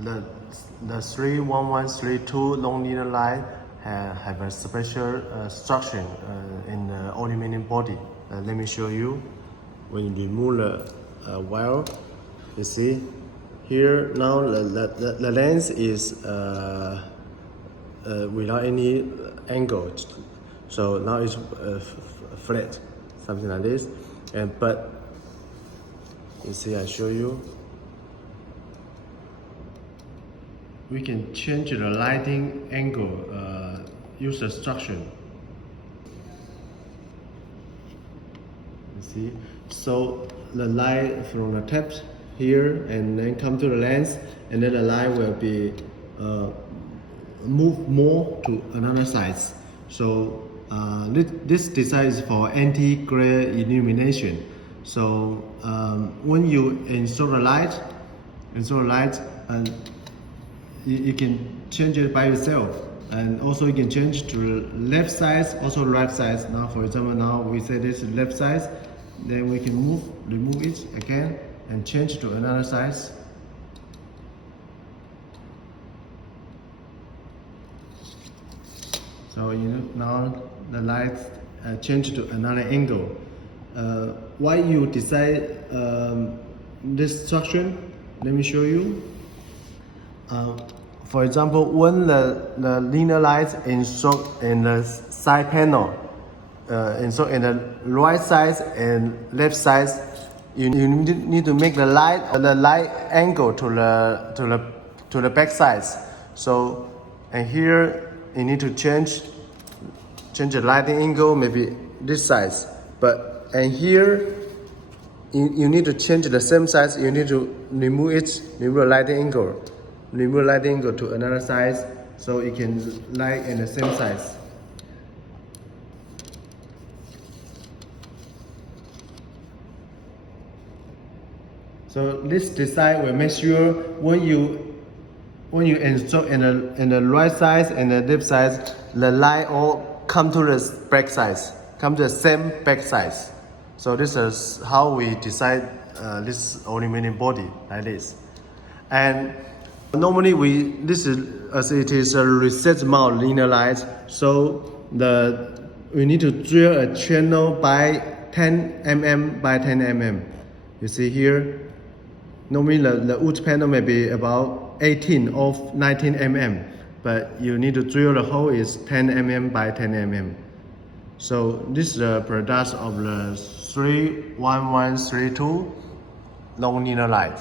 the 31132 long linear light have a special structure in the aluminum body. Let me show you. When you remove the wire, you see here now the lens is without any angle, so now it's flat, something like this. But you see, I show you. We can change the lighting angle, use the structure. You see, so the light from the tap here and then come to the lens, and then the light will be move more to another side. So this design is for anti-glare illumination. So when you install the light, and you can change it by yourself, and also you can change to the left side, also right side. Now, for example, now we say this is left side, then we can remove it again and change to another side. So now the light change to another angle. Why you decide this structure? Let me show you. For example, when the linear light installed in the side panel, installed in the right side and left side, you need to make the light angle to the back side. So, and here you need to change the lighting angle, maybe this size. And here you need to change the same size. You need to remove the lighting angle. Remove lighting angle to another size, so it can light in the same size. So this design will make sure when you install in the right side and the left side, the light all come to the back size, come to the same back size. So this is how we design this aluminum body like this. And normally this is, as it is a reset mount linear light, so we need to drill a channel by 10 mm by 10 mm. You see here, normally the wood panel may be about 18 or 19 mm, but you need to drill the hole is 10 mm by 10 mm. So this is the product of the 31132 long linear light.